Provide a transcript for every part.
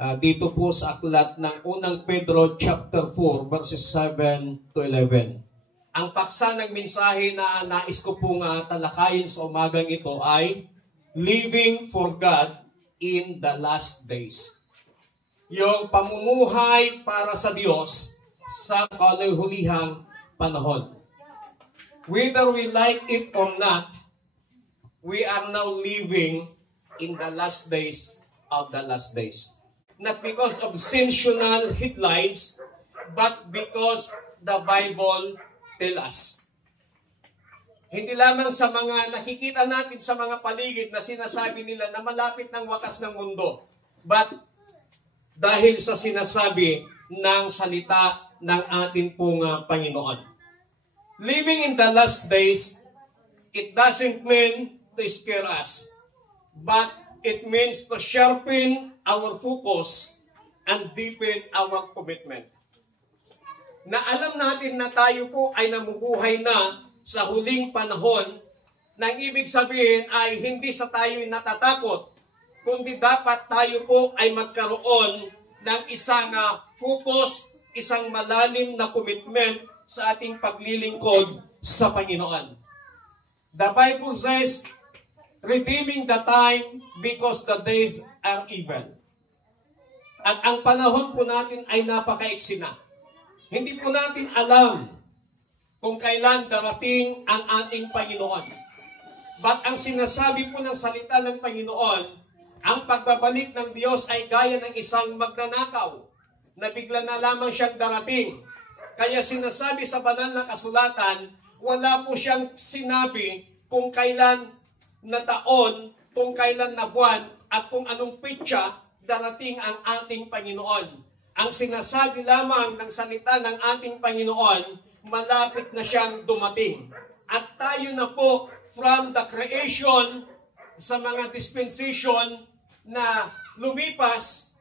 dito po sa aklat ng unang Pedro chapter 4 verses 7 to 11. Ang paksa ng mensahe na nais ko pong talakayin sa umagang ito ay Living for God in the Last Days. Yung pamumuhay para sa Diyos sa kahuhulihang panahon. Whether we like it or not, we are now living in the last days of the last days. Not because of sensational headlines, but because the Bible tells us. Hindi lamang sa mga nakikita natin sa mga paligid na sinasabi nila na malapit ng wakas ng mundo, but dahil sa sinasabi ng salita ng ating pong Panginoon. Living in the last days, it doesn't mean to scare us, but it means to sharpen our focus and deepen our commitment. Na alam natin na tayo po ay namubuhay na sa huling panahon, nang ibig sabihin ay hindi sa tayo natatakot, kundi dapat tayo po ay magkaroon ng isang focus, isang malalim na commitment sa ating paglilingkod sa Panginoon. The Bible says, redeeming the time because the days are evil. At ang panahon po natin ay napakaiksi na. Hindi po natin alam kung kailan darating ang ating Panginoon. But ang sinasabi po ng salita ng Panginoon, ang pagbabalik ng Diyos ay gaya ng isang magnanakaw na bigla na lamang siyang darating. Kaya sinasabi sa banal na kasulatan, wala po siyang sinabi kung kailan na taon, kung kailan na buwan, at kung anong pitsa darating ang ating Panginoon. Ang sinasabi lamang ng salita ng ating Panginoon, malapit na siyang dumating. At tayo na po, from the creation, sa mga dispensation na lumipas,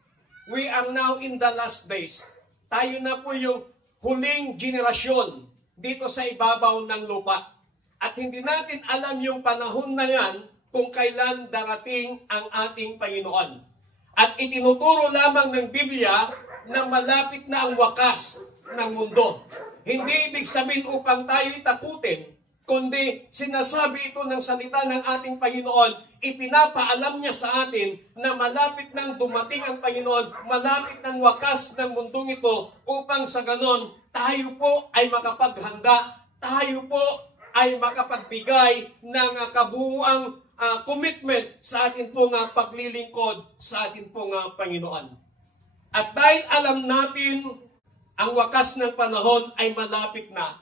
we are now in the last days. Tayo na po yung huling generasyon dito sa ibabaw ng lupa. At hindi natin alam yung panahon na yan kung kailan darating ang ating Panginoon. At itinuturo lamang ng Biblia na malapit na ang wakas ng mundo. Hindi ibig sabihin upang tayo'y takutin, kundi sinasabi ito ng salita ng ating Panginoon, ipinapaalam niya sa atin na malapit nang dumating ang Panginoon, malapit ng wakas ng mundong ito, upang sa ganon, tayo po ay makapaghanda, tayo po ay makapagbigay ng kabuuang commitment sa atin pong paglilingkod sa atin pong Panginoon. At dahil alam natin ang wakas ng panahon ay malapit na,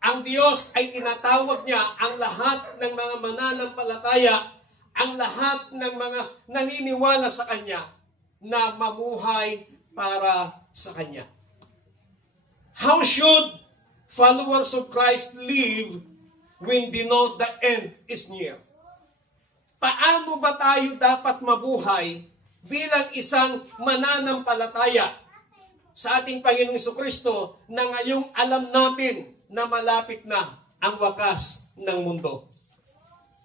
ang Diyos ay tinatawag niya ang lahat ng mga mananampalataya, ang lahat ng mga naniniwala sa Kanya na mamuhay para sa Kanya. How should followers of Christ live when they know the end is near? Paano ba tayo dapat mabuhay bilang isang mananampalataya sa ating Panginoong Jesucristo na ngayong alam natin na malapit na ang wakas ng mundo?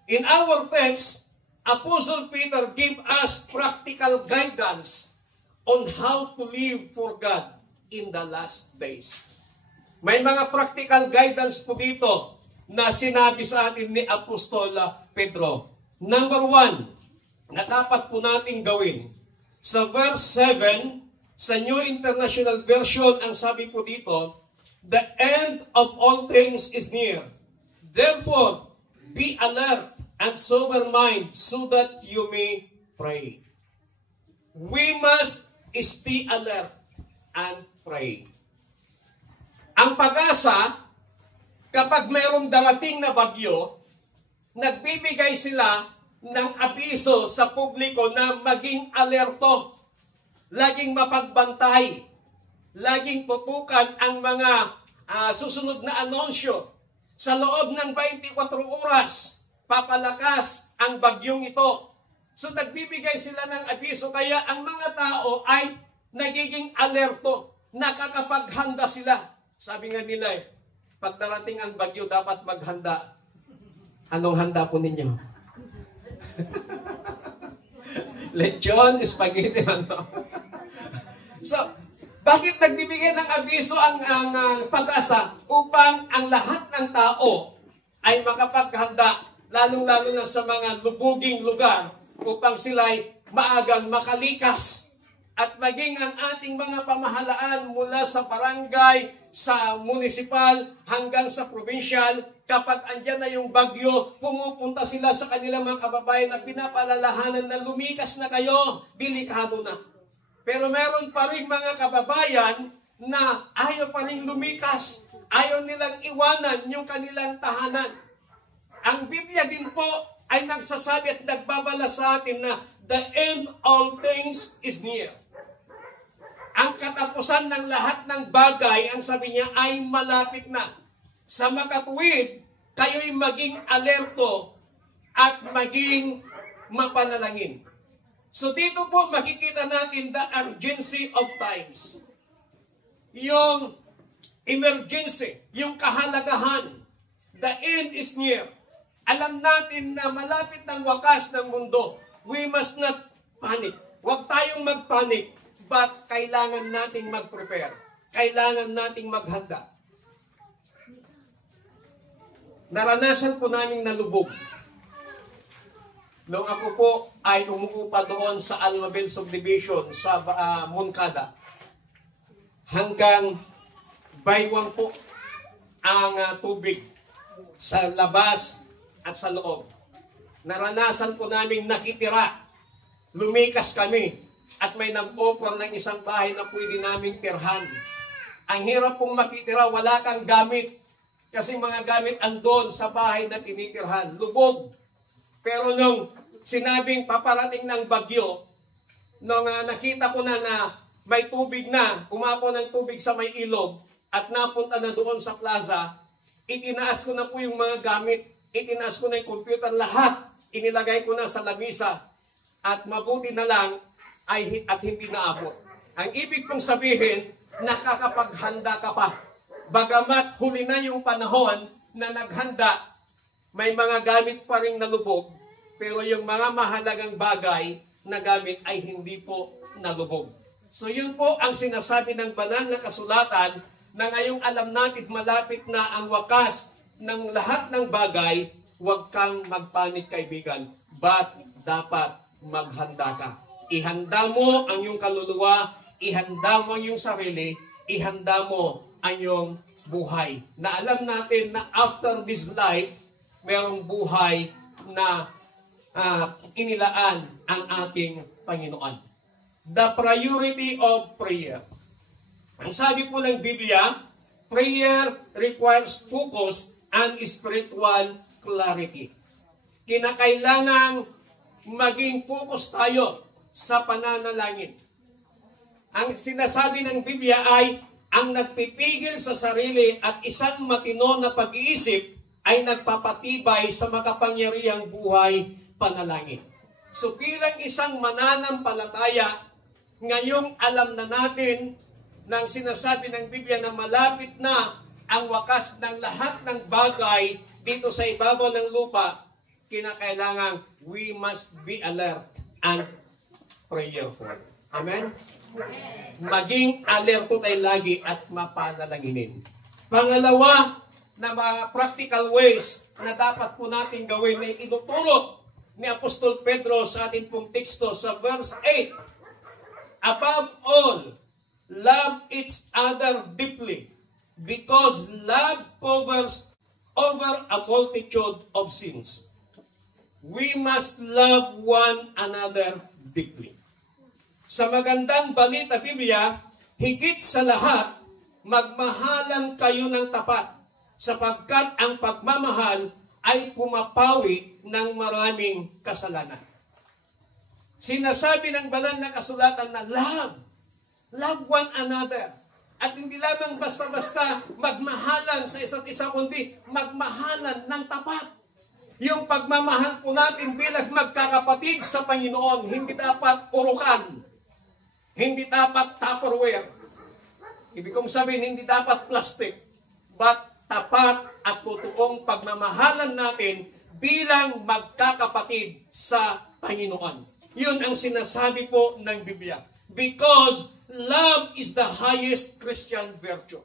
In our text, Apostle Peter gave us practical guidance on how to live for God in the last days. May mga practical guidance po dito na sinabi sa atin ni Apostol Pedro. Number 1, na dapat po natin gawin. Sa verse 7, sa New International Version, ang sabi po dito, the end of all things is near. Therefore, be alert and sober mind so that you may pray. We must stay alert and pray. Ang pag-asa, kapag mayroong darating na bagyo, nagbibigay sila ng abiso sa publiko na maging alerto, laging mapagbantay, laging tutukan ang mga susunod na anunsyo. Sa loob ng 24 oras, papalakas ang bagyong ito. So nagbibigay sila ng abiso, kaya ang mga tao ay nagiging alerto, nakakapaghanda sila. Sabi nga nila, pag darating ang bagyo, dapat maghanda. Anong handa po ninyo? Lechon, spaghetti, ano? So, bakit nagbibigay ng abiso ang pag-asa? Upang ang lahat ng tao ay makapaghanda, lalong-lalo na sa mga lubuging lugar, upang sila'y maagang makalikas at maging ang ating mga pamahalaan mula sa barangay, sa municipal, hanggang sa provincial, kapag andyan na yung bagyo, pumupunta sila sa kanilang mga kababayan at pinapalalahanan na lumikas na kayo, delikado na. Pero meron pa rin mga kababayan na ayaw pa rin lumikas, ayaw nilang iwanan yung kanilang tahanan. Ang Biblia din po ay nagsasabi at nagbabala sa atin na the end of things is near. Ang katapusan ng lahat ng bagay, ang sabi niya, ay malapit na. Sa makatuwid, kayo'y maging alerto at maging mapanalangin. So dito po makikita natin the urgency of times. Yung emergency, yung kahalagahan. The end is near. Alam natin na malapit ng wakas ng mundo. We must not panic. Huwag tayong magpanic, but kailangan nating mag-prepare. Kailangan nating maghanda. Naranasan po namin nalubog. Noong ako po ay umuupa doon sa Almabel Subdivision sa Moncada. Hanggang baywang po ang tubig sa labas at sa loob. Naranasan po namin nakitira. Lumikas kami at may nag-offer ng isang bahay na pwede naming tirhan. Ang hirap pong makitira, wala kang gamit. Kasi mga gamit andon sa bahay na tinitirhan. Lubog. Pero nung sinabing paparating ng bagyo, nung nakita ko na may tubig na, umapo ng tubig sa may ilog, at napunta na doon sa plaza, itinaas ko na po yung mga gamit, itinaas ko na yung computer, lahat, inilagay ko na sa lamisa, at mabuti na lang, at hindi naabot. Ang ibig kong sabihin, nakakapaghanda ka pa. Bagamat huli na yung panahon na naghanda, may mga gamit pa rin nalubog, pero yung mga mahalagang bagay na gamit ay hindi po nalubog. So yun po ang sinasabi ng banal na kasulatan na ngayong alam natin malapit na ang wakas ng lahat ng bagay, huwag kang magpanik kaibigan, but dapat maghanda ka. Ihanda mo ang iyong kaluluwa, ihanda mo ang iyong sarili, ihanda mo ang iyong buhay. Na alam natin na after this life, mayroong buhay na inilaan ang ating Panginoon. The priority of prayer. Ang sabi po ng Biblia, prayer requires focus and spiritual clarity. Kinakailangang maging focus tayo sa pananalangin. Ang sinasabi ng Biblia ay, ang nagpipigil sa sarili at isang matino na pag-iisip ay nagpapatibay sa makapangyarihang buhay panalangin. So bilang isang mananampalataya, ngayong alam na natin ng sinasabi ng Biblia na malapit na ang wakas ng lahat ng bagay dito sa ibabaw ng lupa, kinakailangan we must be alert and prayerful. Amen? Maging alerto tayo lagi at mapanalanginin. Pangalawa, na mga practical ways na dapat po natin gawin na ituturo ni Apostol Pedro sa ating pong teksto sa verse 8. Above all, love each other deeply, because love covers over a multitude of sins. We must love one another deeply. Sa magandang balita Biblia, higit sa lahat, magmahalan kayo ng tapat, sapagkat ang pagmamahal ay pumapawi ng maraming kasalanan. Sinasabi ng banal na kasulatan na love one another. At hindi lamang basta-basta magmahalan sa isa't isa, kundi magmahalan ng tapat. Yung pagmamahal po natin bilang magkakapatid sa Panginoon, hindi dapat urukan. Hindi dapat Tupperware. Ibig kong sabihin, hindi dapat plastic. But tapat at totoong pagmamahalan natin bilang magkakapatid sa Panginoon. Yun ang sinasabi po ng Biblia. Because love is the highest Christian virtue.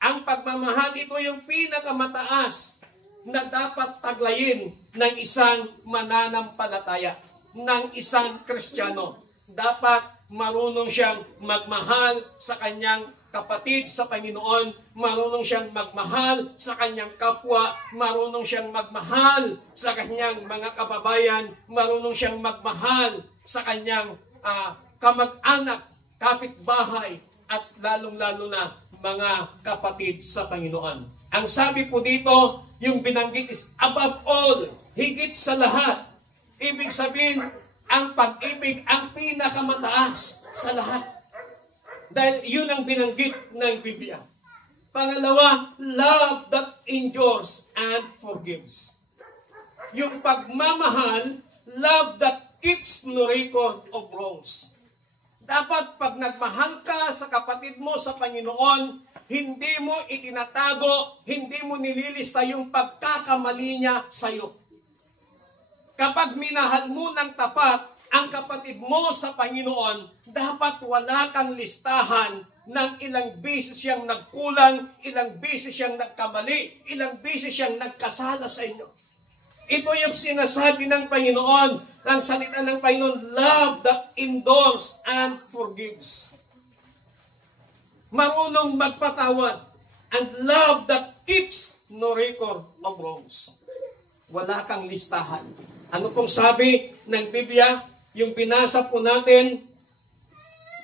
Ang pagmamahal, ito yung pinakamataas na dapat taglayin ng isang mananampalataya, ng isang Kristiyano. Dapat marunong siyang magmahal sa kanyang kapatid sa Panginoon, marunong siyang magmahal sa kanyang kapwa, marunong siyang magmahal sa kanyang mga kababayan, marunong siyang magmahal sa kanyang kamag-anak, kapitbahay, at lalong-lalo na mga kapatid sa Panginoon. Ang sabi po dito, yung binanggit is above all, higit sa lahat. Ibig sabihin, ang pag-ibig ang pinakamataas sa lahat. Dahil yun ang binanggit ng Biblia. Pangalawa, love that endures and forgives. Yung pagmamahal, love that keeps no record of wrongs. Dapat pag nagmahal ka sa kapatid mo sa Panginoon, hindi mo itinatago, hindi mo nililista yung pagkakamali niya sa iyo. Kapag minahal mo ng tapat ang kapatid mo sa Panginoon, dapat wala kang listahan ng ilang beses siyang nagkulang, ilang beses siyang nagkamali, ilang beses siyang nagkasala sa inyo. Ito yung sinasabi ng Panginoon, ang salita ng Panginoon, love that endures and forgives. Marunong magpatawad, and love that keeps no record of wrongs. Wala kang listahan. Ano pong sabi ng Biblia? Yung binasa po natin,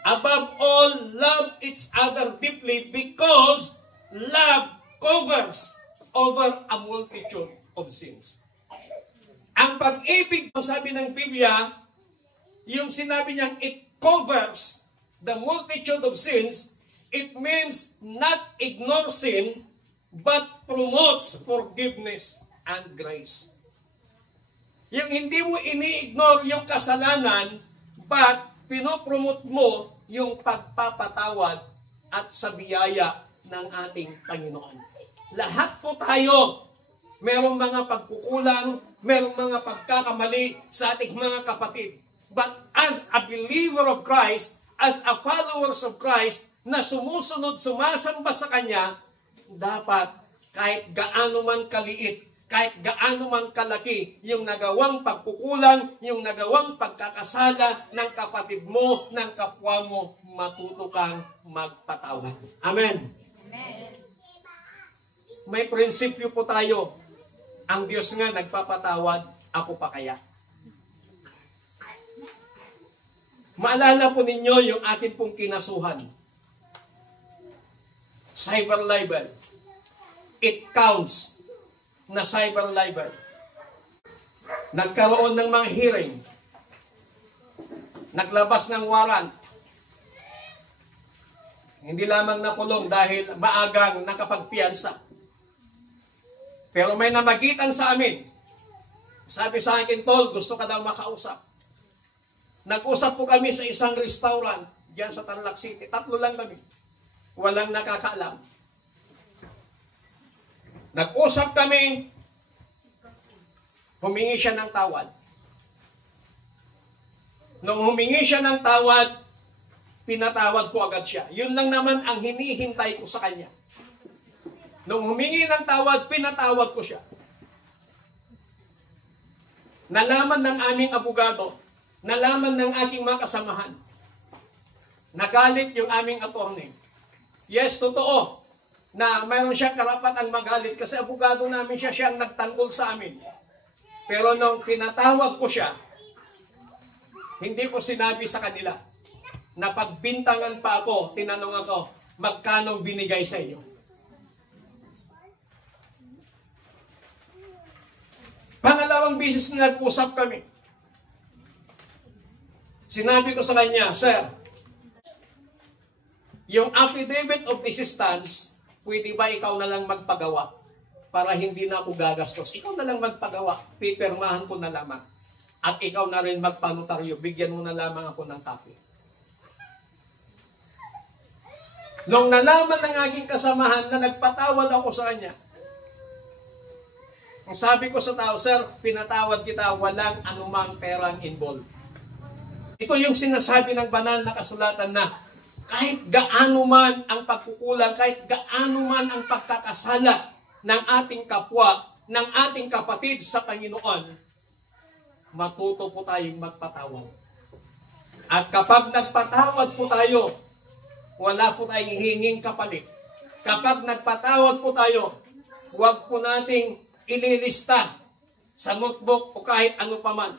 above all, love each other deeply because love covers over a multitude of sins. Ang pag-ibig, ang sabi ng Biblia, yung sinabi niyang it covers the multitude of sins, it means not ignore sin, but promotes forgiveness and grace. Yung hindi mo ini-ignore yung kasalanan, but pinopromote mo yung pagpapatawad at sa biyaya ng ating Panginoon. Lahat po tayo, merong mga pagkukulang, merong mga pagkakamali sa ating mga kapatid. But as a believer of Christ, as a followers of Christ, na sumusunod, sumasamba sa Kanya, dapat kahit gaano man kaliit, kahit gaano man kalaki, yung nagawang pagkukulang, yung nagawang pagkakasala ng kapatid mo, ng kapwa mo, matuto kang magpatawad. Amen. Amen. May prinsipyo po tayo. Ang Diyos nga nagpapatawad, ako pa kaya. Maalala po ninyo yung atin pong kinasuhan. Cyber libel. It counts na cyber libel. Nagkaroon ng mga hearing. Naglabas ng warrant. Hindi lamang nakulong dahil maagang nakapagpiyansa. Pero may namagitan sa amin. Sabi sa akin, Tol, gusto ka daw makausap. Nag-usap po kami sa isang restaurant diyan sa Tarlac City. 3 lang kami. Walang nakakaalam. Nag-usap kami. Humingi siya ng tawad. Nung humingi siya ng tawad, pinatawad ko agad siya. Yun lang naman ang hinihintay ko sa kanya. Nung humingi ng tawad, pinatawad ko siya. Nalaman ng aming abogado, nalaman ng aking mga kasamahan, nagalit yung aming attorney. Yes, totoo, na mayroon siyang karapatang magalit kasi abogado namin siya, siyang nagtanggol sa amin. Pero nung pinatawag ko siya, hindi ko sinabi sa kanila, na pagbintangan pa ako, tinanong ako, magkano binigay sa iyo? Pangalawang bisis na nag-usap kami. Sinabi ko sa kanya, Sir, yung affidavit of desistance, pwede ba ikaw na lang magpagawa para hindi na ako gagastos? Ikaw na lang magpagawa, pipirmahan ko na lamang. At ikaw na rin magpanotaryo, bigyan mo na lamang ako ng copy. Nung nalaman ng aking kasamahan na nagpatawad ako sa kanya, ang sabi ko sa tao, Sir, pinatawad kita, walang anumang perang involved. Ito yung sinasabi ng banal na kasulatan na kahit gaano man ang pagkukulang, kahit gaano man ang pagkakasala ng ating kapwa, ng ating kapatid sa Panginoon, matuto po tayong magpatawad. At kapag nagpatawad po tayo, wala po tayong hihinging kapalit. Kapag nagpatawad po tayo, huwag po nating ililista sa notebook o kahit ano paman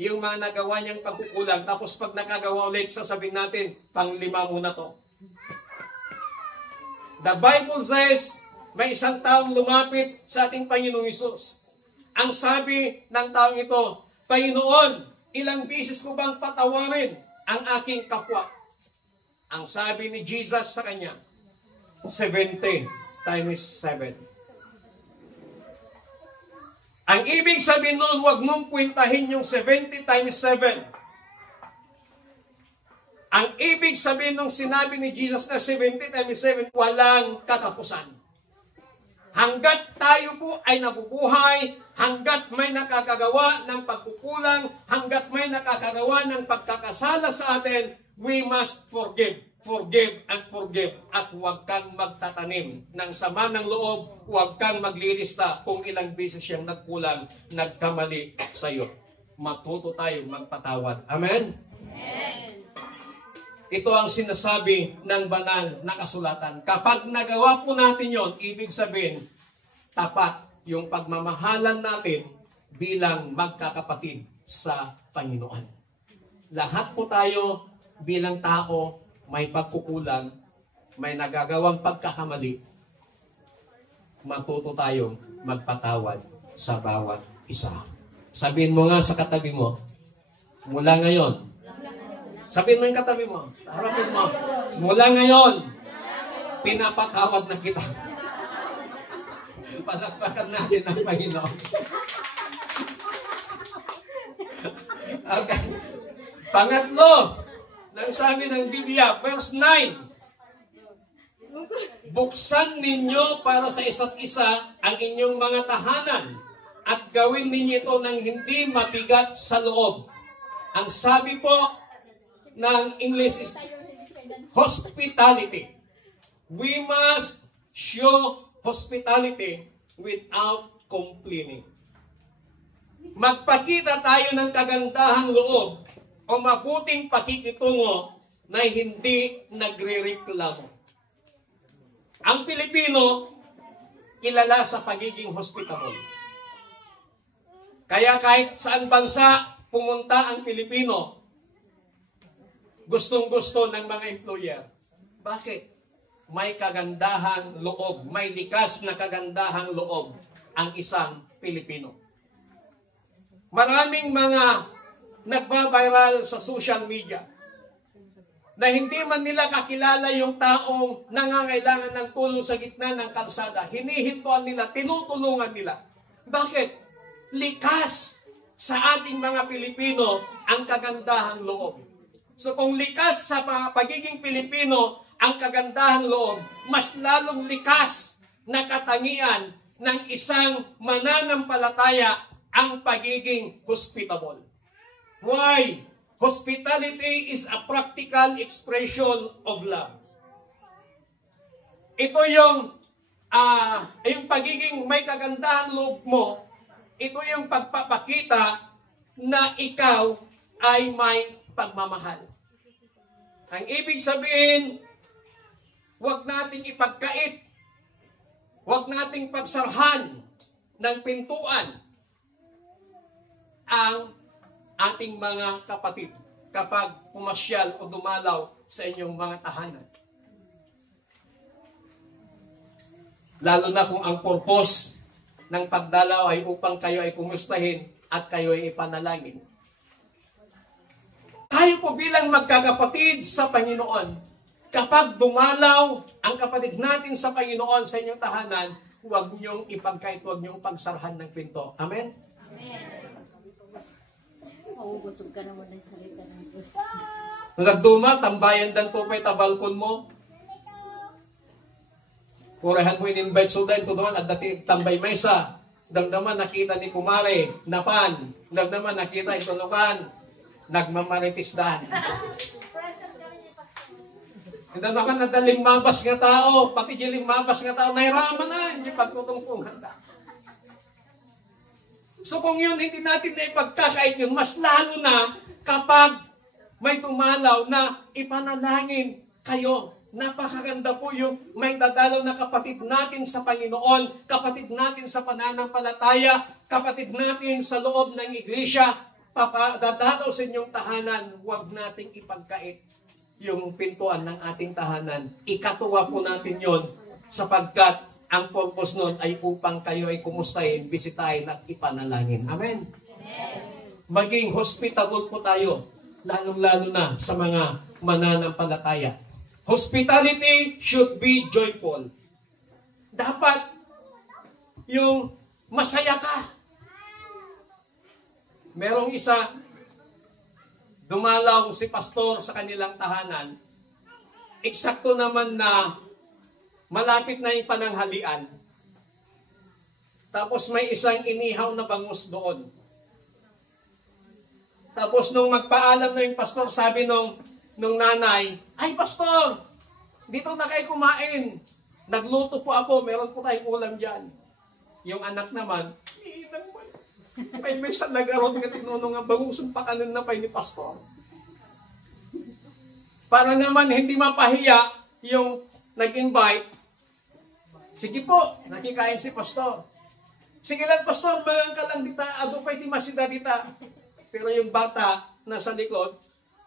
yung mga nagawa niyang pagkukulang. Tapos pag nakagawa ulit, sasabihin natin, panglima muna to. The Bible says, may isang taong lumapit sa ating Panginoong Hesus. Ang sabi ng taong ito, Panginoon, ilang bisis ko bang patawarin ang aking kapwa? Ang sabi ni Jesus sa kanya, 70 times 7. Ang ibig sabihin noon, huwag mong kwentahin yung 70 times 7. Ang ibig sabihin nung sinabi ni Jesus na 70 times 7, walang katapusan. Hanggat tayo po ay nabubuhay, hanggat may nakakagawa ng pagkukulang, hanggat may nakakagawa ng pagkakasala sa atin, we must forgive. Forgive and forgive. At huwag kang magtatanim ng sama ng loob, huwag kang maglilista kung ilang beses siyang nagkulang, nagkamali sa iyo. Matuto tayo magpatawad. Amen? Amen. Ito ang sinasabi ng banal na kasulatan. Kapag nagawa po natin yon, ibig sabihin, tapat yung pagmamahalan natin bilang magkakapatid sa Panginoon. Lahat po tayo bilang tao, may pagkukulang, may nagagawang pagkakamali, matuto tayong magpatawad sa bawat isa. Sabihin mo nga sa katabi mo, mula ngayon, sabihin mo yung katabi mo, harapin mo, mula ngayon, pinapatawad na kita. Palakpakan natin ang Panginoon. Okay. Pangatlo, nang sabi ng Biblia, verse 9, buksan ninyo para sa isa't isa ang inyong mga tahanan at gawin ninyo ito ng hindi mabigat sa loob. Ang sabi po ng English is hospitality. We must show hospitality without complaining. Magpakita tayo ng kagandahang loob o mabuting pakikitungo na hindi nagre-reklamo. Ang Pilipino, kilala sa pagiging hospitable. Kaya kahit saan bansa pumunta ang Pilipino, gustong-gusto ng mga employer. Bakit? May kagandahang loob, may likas na kagandahang loob ang isang Pilipino. Maraming mga nagbabiral sa social media na hindi man nila kakilala yung taong nangangailangan ng tulong sa gitna ng kalsada. Hinihintuan nila, tinutulungan nila. Bakit? Likas sa ating mga Pilipino ang kagandahang loob. So kung likas sa pagiging Pilipino ang kagandahang loob, mas lalong likas na katangian ng isang mananampalataya ang pagiging hospitable. Why? Hospitality is a practical expression of love. Ito yung pagiging may kagandahang loob mo, ito yung pagpapakita na ikaw ay may pagmamahal. Ang ibig sabihin, huwag nating ipagkait, huwag nating pagsarhan ng pintuan ang ating mga kapatid kapag pumasyal o dumalaw sa inyong mga tahanan. Lalo na kung ang purpose ng pagdalaw ay upang kayo ay kumustahin at kayo ay ipanalangin. Tayo po bilang magkakapatid sa Panginoon, kapag dumalaw ang kapatid natin sa Panginoon sa inyong tahanan, huwag niyong ipagkait, huwag niyong pagsarhan ng pinto. Amen? Amen. Busog ka naman ng salita ng Diyos. Nagduma, tambayan dan tupay ta balkon mo. Kurehan mo in-invite sudan, tunuan at dati tambay maysa. Damdaman nakita ni kumare, napan. Damdaman nakita itunukan. nagmamaritis daan. Hindi naman nadaling mabas nga tao, pati giling mabas nga tao, nairaman na, hindi pagtutungtungan na. So kung yun, hindi natin na ipagkakait yun, mas lalo na kapag may dumalaw na ipanalangin kayo. Napakaganda po yung may dadalaw na kapatid natin sa Panginoon, kapatid natin sa pananampalataya, kapatid natin sa loob ng iglesia, dadalaw sa inyong tahanan, huwag nating ipagkait yung pintuan ng ating tahanan. Ikatuwa po natin yon sapagkat ang purpose nun ay upang kayo ay kumustahin, bisitahin at ipanalangin. Amen? Maging hospitable po tayo, lalong-lalo na sa mga mananampalataya. Hospitality should be joyful. Dapat yung masaya ka. Merong isa, dumalaw si pastor sa kanilang tahanan. Eksakto naman na malapit na yung pananghalian. Tapos may isang inihaw na bangus doon. Tapos nung magpaalam na yung pastor, sabi nung nanay, "Ay pastor, dito na kayo kumain. Nagluto po ako, meron po tayong ulam dyan." Yung anak naman, may salagaron nga tinunong ang bangusong pakanan na pa ni pastor. Para naman hindi mapahiya yung nag-invite, sige po, nakikain si pastor. Sige lang pastor, magang ka lang dita, ado pa iti masida dita. Pero yung bata nasa likod,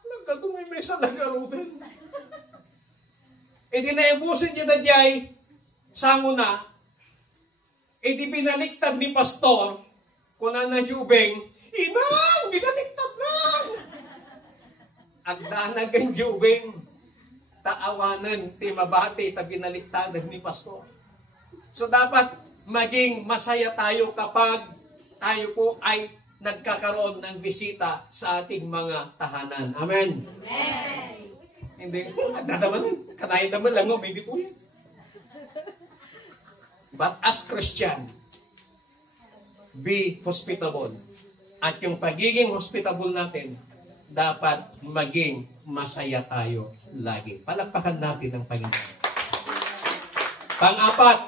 nagkatumay may salagaron din. E di naibusin niya na diyay, sango na, e di binaliktad ni pastor, kuna na jubeng, "Inang, binaliktad lang!" Agdanagan jubeng, taawanan, timabati, tabinaliktad ni pastor. So dapat maging masaya tayo kapag tayo po ay nagkakaroon ng bisita sa ating mga tahanan. Amen? Amen. Hindi, dadaman, kanayin naman lang, hindi po yan. But as Christian, be hospitable. At yung pagiging hospitable natin, dapat maging masaya tayo lagi. Palakpakan natin ang Panginoon. Pang-apat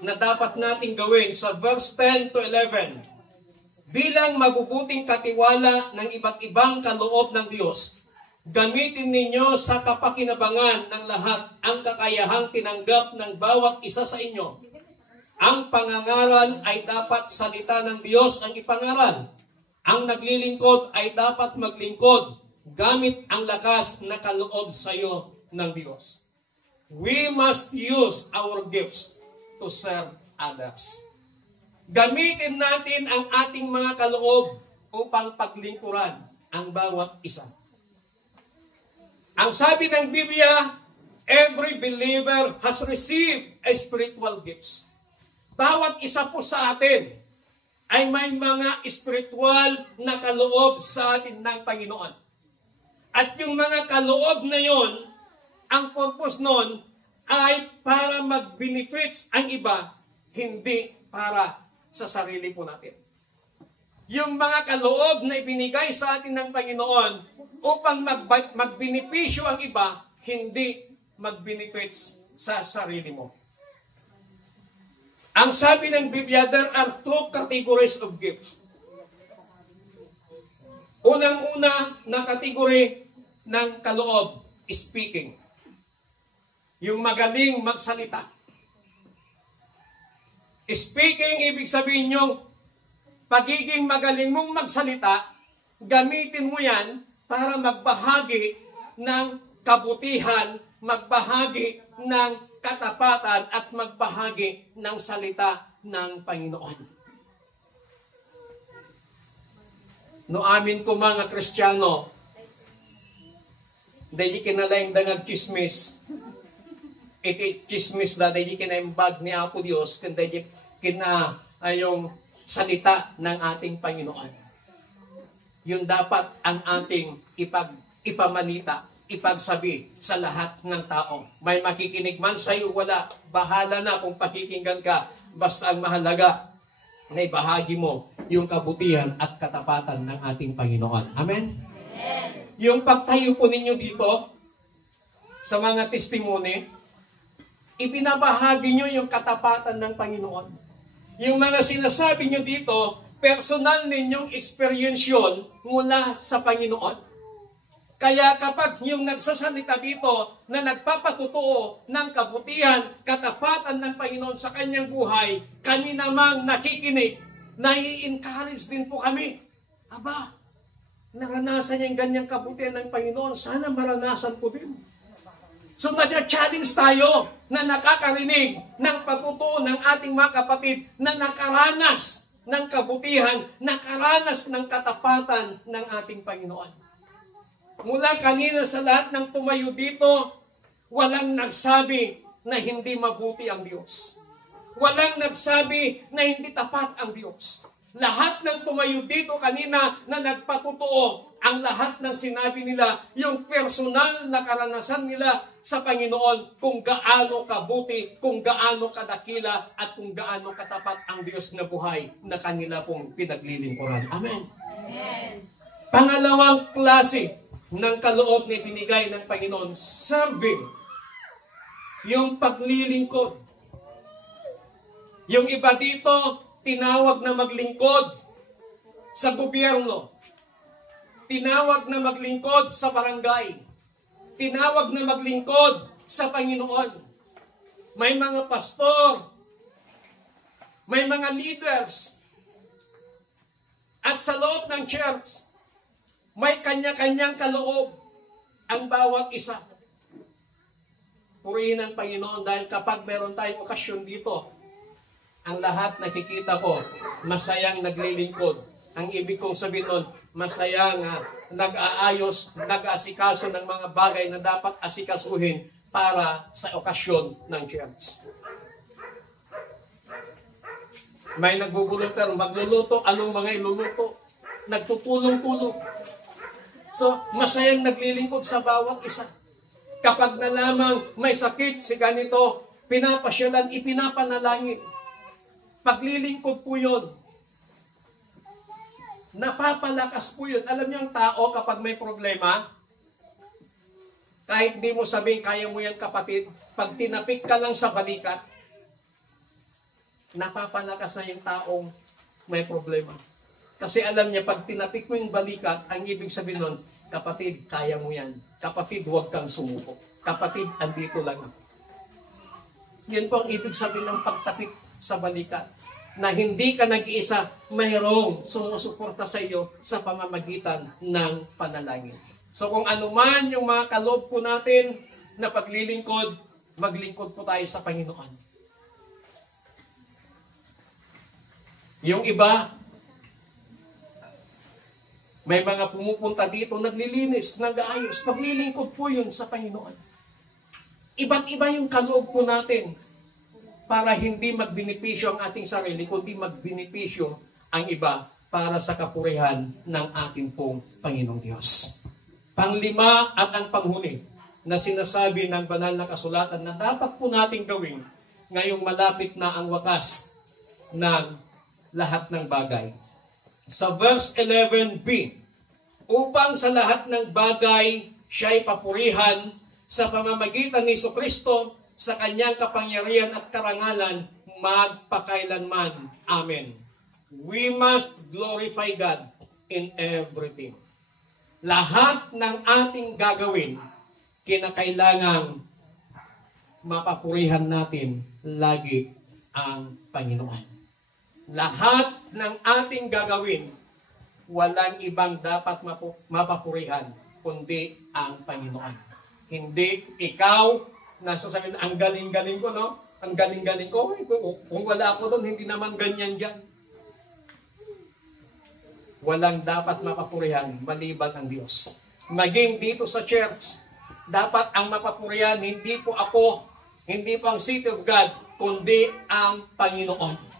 na dapat natin gawin sa verse 10 to 11, bilang mabubuting katiwala ng iba't ibang kaloob ng Diyos, gamitin ninyo sa kapakinabangan ng lahat ang kakayahang tinanggap ng bawat isa sa inyo. Ang pangangaral ay dapat salita ng Diyos ang ipangaral. Ang naglilingkod ay dapat maglingkod gamit ang lakas na kaloob sa iyo ng Diyos. We must use our gifts to serve others. Gamitin natin ang ating mga kaloob upang paglingkuran ang bawat isa. Ang sabi ng Biblia, every believer has received a spiritual gifts. Bawat isa po sa atin ay may mga spiritual na kaloob sa atin ng Panginoon. At yung mga kaloob na yon, ang purpose nun ay para mag-benefits ang iba, hindi para sa sarili po natin. Yung mga kaloob na ibinigay sa atin ng Panginoon upang mag-benepisyo ang iba, hindi mag-benefits sa sarili mo. Ang sabi ng Biblia, there are two categories of gift. Unang-una na kategory ng kaloob, speaking. Yung magaling magsalita. Speaking, ibig sabihin yung pagiging magaling mong magsalita, gamitin mo yan para magbahagi ng kabutihan, magbahagi ng katapatan at magbahagi ng salita ng Panginoon. No amin ko mga Kristiyano, dahil kinalaing dangag chismis, iti chismis da, dahil kinaimbag ni Apo Diyos, dahil ayong salita ng ating Panginoon. Yun dapat ang ating ipamanita, ipagsabi sa lahat ng tao. May makikinig man sa iyo, wala. Bahala na kung pakikinggan ka. Basta ang mahalaga na ibahagi mo yung kabutihan at katapatan ng ating Panginoon. Amen? Amen. yung pagtayo po ninyo dito sa mga testimony, ibinabahagi nyo yung katapatan ng Panginoon. Yung mga sinasabi nyo dito, personal ninyong experience yun mula sa Panginoon. Kaya kapag yung nagsasalita dito na nagpapatutuo ng kabutihan, katapatan ng Panginoon sa kanyang buhay, kami namang nakikinig, nai-encourage din po kami. Aba, naranasan yung ganyang kabutihan ng Panginoon, sana maranasan ko din. So nag-challenge tayo na nakakarinig ng patutuo ng ating mga kapatid na nakaranas ng kabutihan, nakaranas ng katapatan ng ating Panginoon. Mula kanina sa lahat ng tumayo dito, walang nagsabi na hindi mabuti ang Diyos. Walang nagsabi na hindi tapat ang Diyos. Lahat ng tumayo dito kanina na nagpatutuo, ang lahat ng sinabi nila, yung personal na karanasan nila sa Panginoon, kung gaano kabuti, kung gaano kadakila, at kung gaano katapat ang Diyos na buhay na kanila pong pinaglilingkuran. Amen. Amen. Pangalawang klase ng kaloob na binigay ng Panginoon, serving. Yung paglilingkod. Yung iba dito, tinawag na maglingkod sa gobyerno. Tinawag na maglingkod sa barangay. Tinawag na maglingkod sa Panginoon. May mga pastor, may mga leaders, at sa loob ng church, may kanya-kanyang kaloob ang bawat isa. Purihin ang Panginoon dahil kapag meron tayong okasyon dito, ang lahat nakikita ko, masayang naglilingkod. Ang ibig kong sabihin nun, masayang nag-aayos, nag-aasikaso ng mga bagay na dapat asikasuhin para sa okasyon ng church. May nagbubuluntar, magluluto, anong mga iluluto? Nagtutulong-tulong. So, masayang naglilingkod sa bawat isa. Kapag na lamang may sakit, si ganito, pinapasyalan, ipinapanalangin. Paglilingkod po yun. Napapalakas po yun. Alam niyo ang tao kapag may problema, kahit di mo sabihin, kaya mo yan kapatid, pag tinapik ka lang sa balikat, napapalakas na yung taong may problema. Kasi alam niya, pag tinapik mo yung balikat, ang ibig sabihin nun, kapatid, kaya mo yan. Kapatid, huwag kang sumuko. Kapatid, andito lang. Yan po ang ibig sabihin ng pagtapik sa balikat. Na hindi ka nag-iisa, mayroong sumusuporta sa iyo sa pamamagitan ng panalangin. So kung ano man yung mga kaloob po natin na paglilingkod, maglingkod po tayo sa Panginoon. Yung iba, may mga pumupunta dito, naglilinis, nag-aayos. Paglilingkod po yun sa Panginoon. Iba't iba yung kaloob po natin para hindi magbenepisyo ang ating sarili, kundi magbenepisyo ang iba para sa kapurihan ng ating pong Panginoong Diyos. Panglima at ang panghuli na sinasabi ng banal na kasulatan na dapat po nating gawin ngayong malapit na ang wakas ng lahat ng bagay. Sa verse 11b, upang sa lahat ng bagay siya'y papurihan sa pamamagitan ni Jesucristo sa kanyang kapangyarihan at karangalan magpakailanman. Amen. We must glorify God in everything. Lahat ng ating gagawin, kinakailangang mapapurihan natin lagi ang Panginoon. Lahat ng ating gagawin, walang ibang dapat mapapurihan, kundi ang Panginoon. Hindi ikaw na sasabihin, ang galing-galing ko, no? Ang galing-galing ko. Kung wala ako doon, hindi naman ganyan dyan. Walang dapat mapapurihan, maliban ang Diyos. Maging dito sa church, dapat ang mapapurihan, hindi po ako, hindi po ang city of God, kundi ang Panginoon.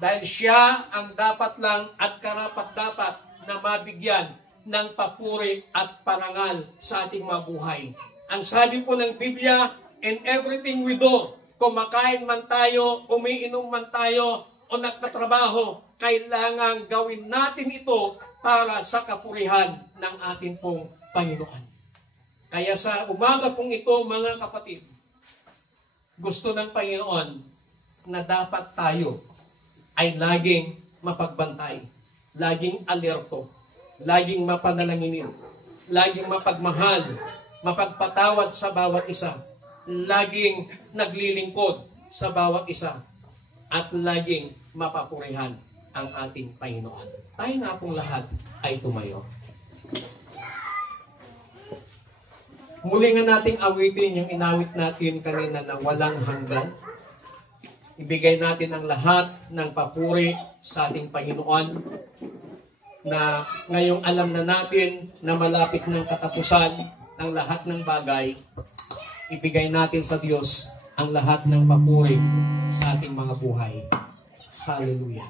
Dahil siya ang dapat lang at karapat-dapat na mabigyan ng papuri at parangal sa ating mga buhay. Ang sabi po ng Biblia, in everything we do, kumakain man tayo, umiinom man tayo, o nagtatrabaho, kailangan gawin natin ito para sa kapurihan ng ating pong Panginoon. Kaya sa umaga pong ito, mga kapatid, gusto ng Panginoon na dapat tayo ay laging mapagbantay, laging alerto, laging mapanalanginin, laging mapagmahal, mapagpatawad sa bawat isa, laging naglilingkod sa bawat isa, at laging mapapurihan ang ating Panginoon. Tayo na pong lahat ay tumayo. Muli nga nating awitin yung inawit natin kanina na walang hanggan. Ibigay natin ang lahat ng papuri sa ating Panginoon na ngayong alam na natin na malapit ng katapusan ng lahat ng bagay, ibigay natin sa Diyos ang lahat ng papuri sa ating mga buhay. Hallelujah.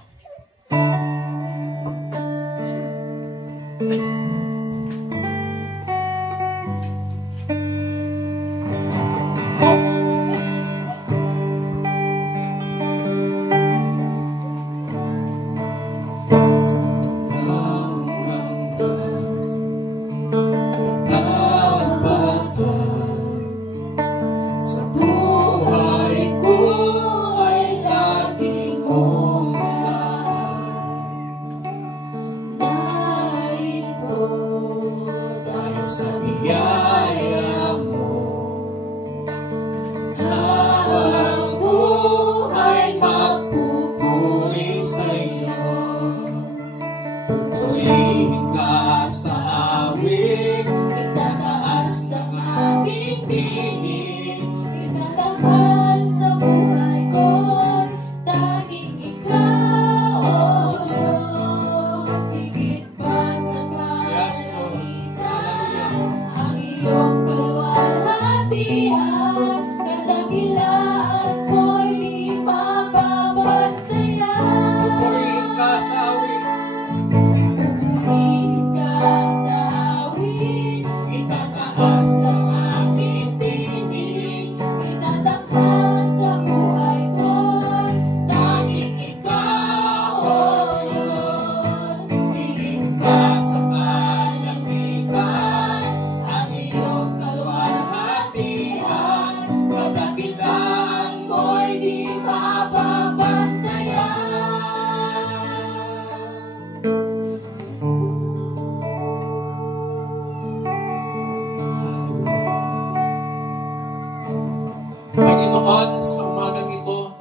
Panginoon, sa umagang ito,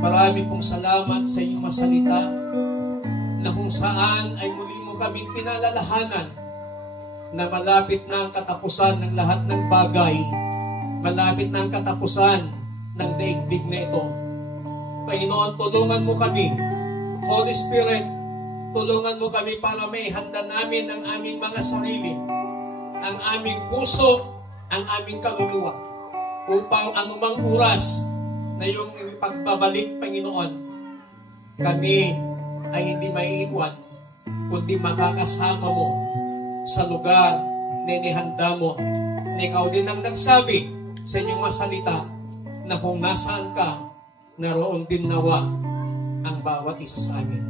marami pong salamat sa iyong masalita na kung saan ay muli mo kaming pinalalahanan na malapit na ang katapusan ng lahat ng bagay, malapit na ang katapusan ng daigdig na ito. Panginoon, tulungan mo kami. Holy Spirit, tulungan mo kami para maihanda namin ang aming mga sarili, ang aming puso, ang aming kaluluwa, upang anumang oras na iyong pagbabalik, Panginoon, kami ay hindi maiiwan, kundi makakasama mo sa lugar na inihanda mo. Na ikaw din ang nagsabi sa inyong masalita na kung nasaan ka, naroon din nawa ang bawat isa sa amin.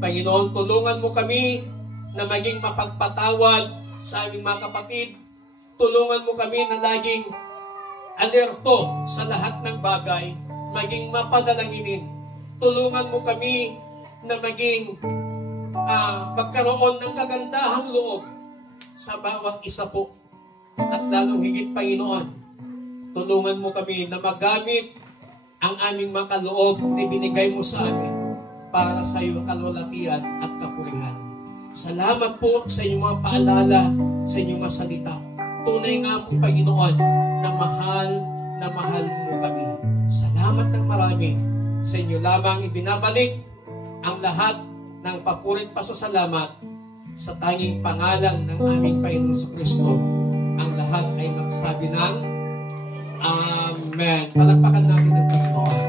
Panginoon, tulungan mo kami na maging mapagpatawad sa aming mga kapatid. Tulungan mo kami na laging alerto sa lahat ng bagay, maging mapadalanginin. Tulungan mo kami na maging magkaroon ng kagandahang loob sa bawat isa po. At lalong higit, Panginoon, tulungan mo kami na magamit ang aming makaloob na binigay mo sa amin para sa iyong kalwalatian at kapurihan. Salamat po sa inyong mga paalala, sa inyong mga salita. Tunay nga po, Panginoon, na mahal mo kami. Salamat ng marami. Sa inyo lamang ibinabalik ang lahat ng papurit pasasalamat sa tanging pangalan ng aming Panginoon Jesucristo. Ang lahat ay magsabi ng Amen. Palakpakan natin ang Panginoon.